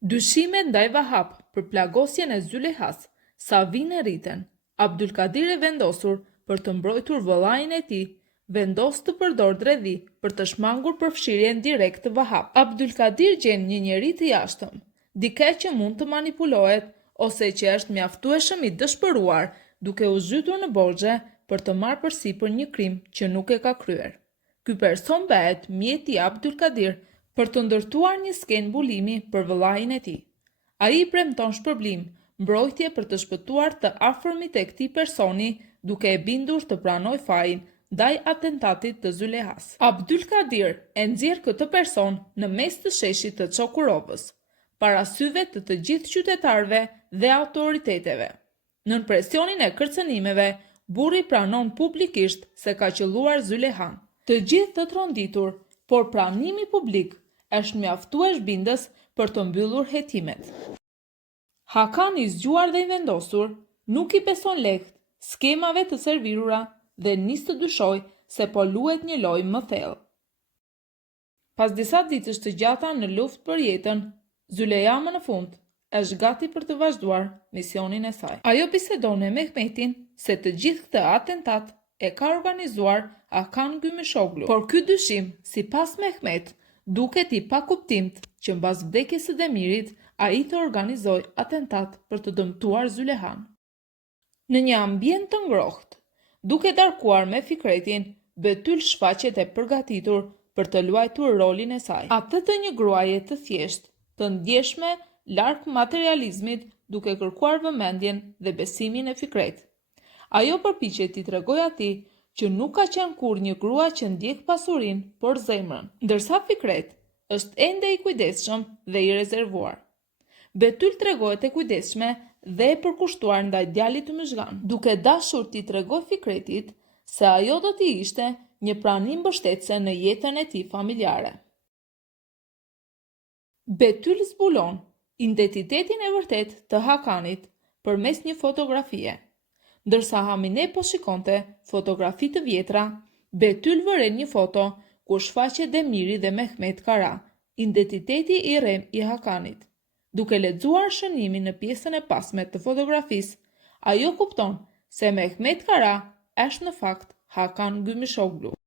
Dyshimet ndaj Vahap për plagosjen e Zylehas, sa vinë rriten. Abdulkadir e vendosur për të mbrojtur vëllain e tij, vendos të përdor dredhi për të shmangur përfshirjen direkt të Vahap. Abdulkadir gjen një njeri të jashtëm, dikë që mund të manipulohet ose që është mjaftueshëm i dëshpëruar duke u zhytur në borxhe për të marrë përsipër një krim që nuk e ka kryer. Ky person bëhet mjeti i Abdulkadir për të ndërtuar një skenë mbulimi për vëllain e tij. Ai premton shpërblim, mbrojtje për të shpëtuar të afërmit e këtij personi duke e bindur të pranojë fajin ndaj atentatit të Zylehas. Abdulkadir e nxjerr këtë person në mes të sheshit të Çokurovës, para syve të gjithë qytetarëve dhe autoriteteve. Nën presionin e kërcënimeve, burri pranon publikisht se ka qelluar Zylehan. Të gjithë të tronditur, por pranimi publik është mjaftues bindës për të mbyllur hetimet. Hakan i zgjuar dhe i vendosur nuk i beson lehtë skemave të servirura dhe nis të dyshoj se po luhet një lojë më thellë. Pas disa ditësh të gjata në luftë për jetën, Zyleha më në fund është gati për të vazhduar misionin e saj. Ajo bisedon me Mehmetin se të gjithë këtë atentat e ka organizuar Hakan Gymyshoglu, por ky dyshim, sipas Mehmet, duket i pakuptimt që mbas vdekjes së Demirit, ai të organizoi atentat për të dëmtuar Zylehan. Në një ambient të ngrohtë, duke darkuar me Fikretin, Betyl shfaqet e përgatitur për të luajtur rolin e saj. Atë të një gruaje të thjeshtë, të ndjeshme larg materializmit, duke kërkuar vëmendjen dhe besimin e Fikret. Ajo përpiqet t'i tregojë atij që nuk ka qenë kurrë një grua që ndjek pasurinë, por zemrën, ndërsa Fikret është ende i kujdesshëm dhe i rezervuar. Betyl tregohet e kujdesshme dhe e përkushtuar ndaj djalit të Myzhgan, duke dashur t'i tregojë Fikretit se ajo do t'i ishte një pranim mbështetëse në jetën e tij familjare. Betyl zbulon identitetin e vërtet të Hakanit përmes një fotografie. Ndërsa Hamine po shikonte fotografi të vjetra, Betyl vëren një foto ku shfaqet Demiri dhe Mehmet Kara, identiteti i rem i Hakanit. Duke lexuar shënimin në pjesën e pasme të fotografisë, ajo kupton se Mehmet Kara është në fakt Hakan Gymyshoglu.